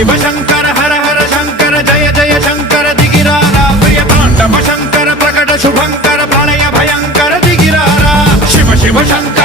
शिव शंकर हर हर शंकर जय जय शंकर दिगिरारा प्रिय तांडव शंकर प्रकट शुभंकर प्रलय भयंकर दिगिरारा शिव शिव शंकर